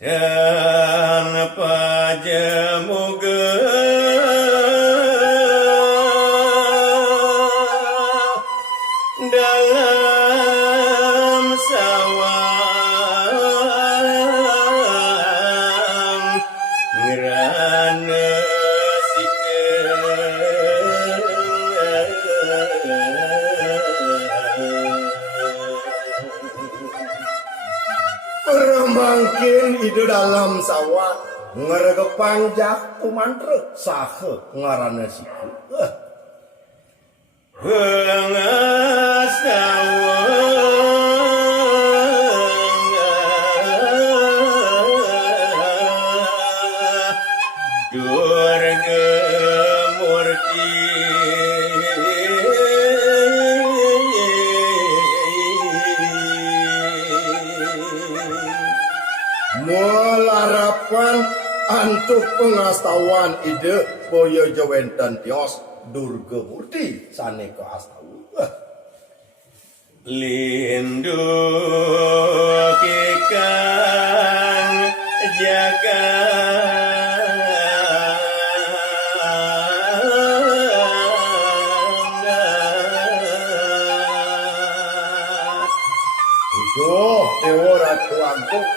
dan pajemoga dalam sawang ngerana Permangkin ide dalam sawah ngeregepang jak kumantre sahe ngarana siku. Melarapan antuk pengastawan ide boyo jawenten tios durga murti sane ke astawu. Lindu kekang jaga Dewa Ratu Agung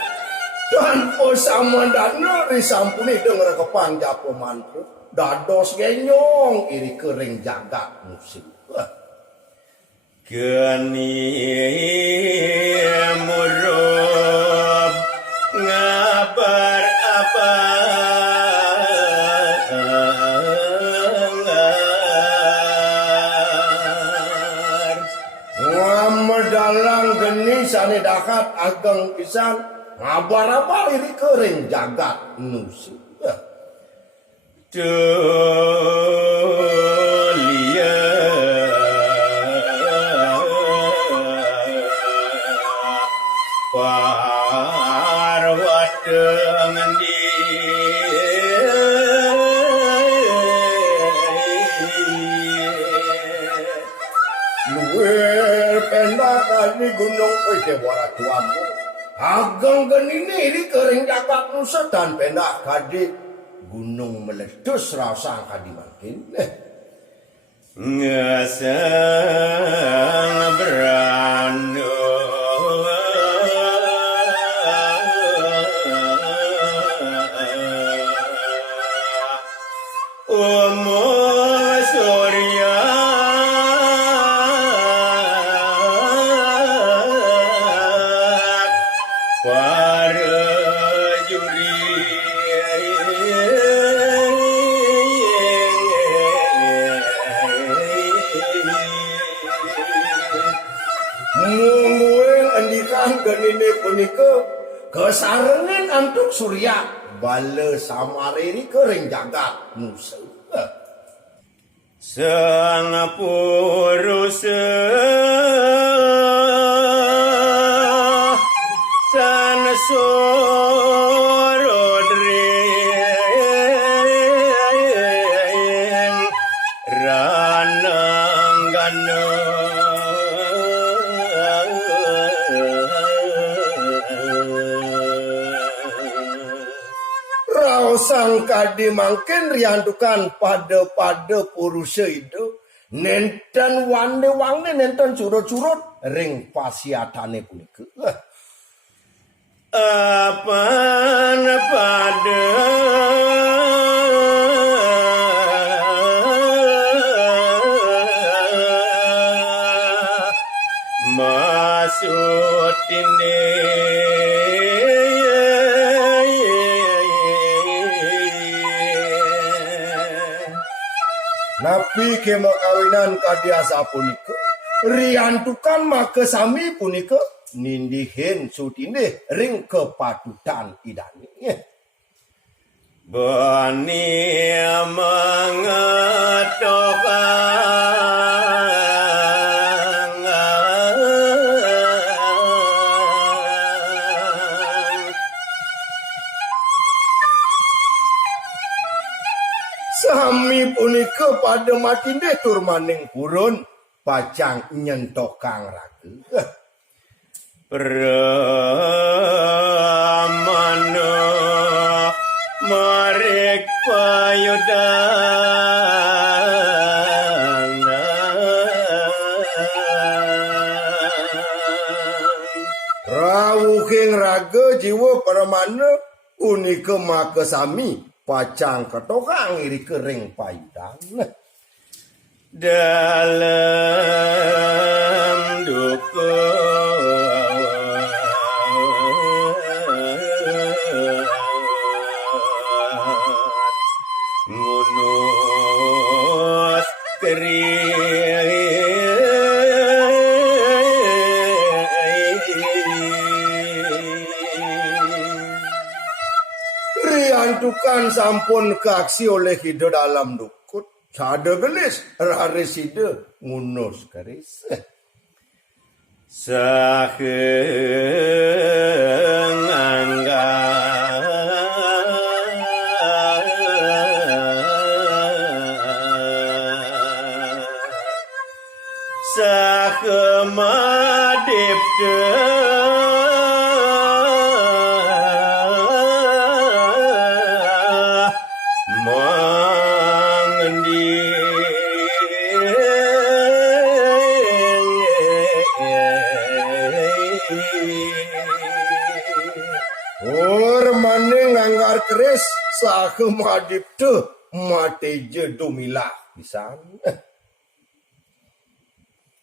dan sama dana disampuni dengan kepang japo mantra dados genyong iri kering jagat musim. Geni murub ngabar apa ngamedalang geni sane dakat ageng pisan ngabar-abar iri kering jagat musim. Tulia parwat dengan luwer pendak kali gunung Dewa Ratu Agung ageng genini iri kering jagat nusa dan pendak kadi gunung meletus rasa kadi makin ngasang beranu surya para juri mungguing andikan genini punika kesarengan antuk surya bala samariri kering jagat nusa sang purusa tan sorodring rananggana sang kadi mangkin riantukan pada purusa itu nenten wande-wande nenten curut-curut ring pasiatane punika apan pada masuk tinde napi kemakawinan kadiasa punika riantukan make sami punika nindihin sutindih ring kepatutan idani bani mengetokan sami punika pada matindih turmaning purun pacang nyentokang raga Pram mano marek payudana rawuhing raga jiwa paramana unika maka sami pacang ketokang iri kering payudana dalam duka ngunus riantukan sampun kaksi oleh Gede Dalem dukut sada gelis rarisida ngunus garis saheng angga sakemadipte maning nganggar keris sakemadipte mate je dumilah pisan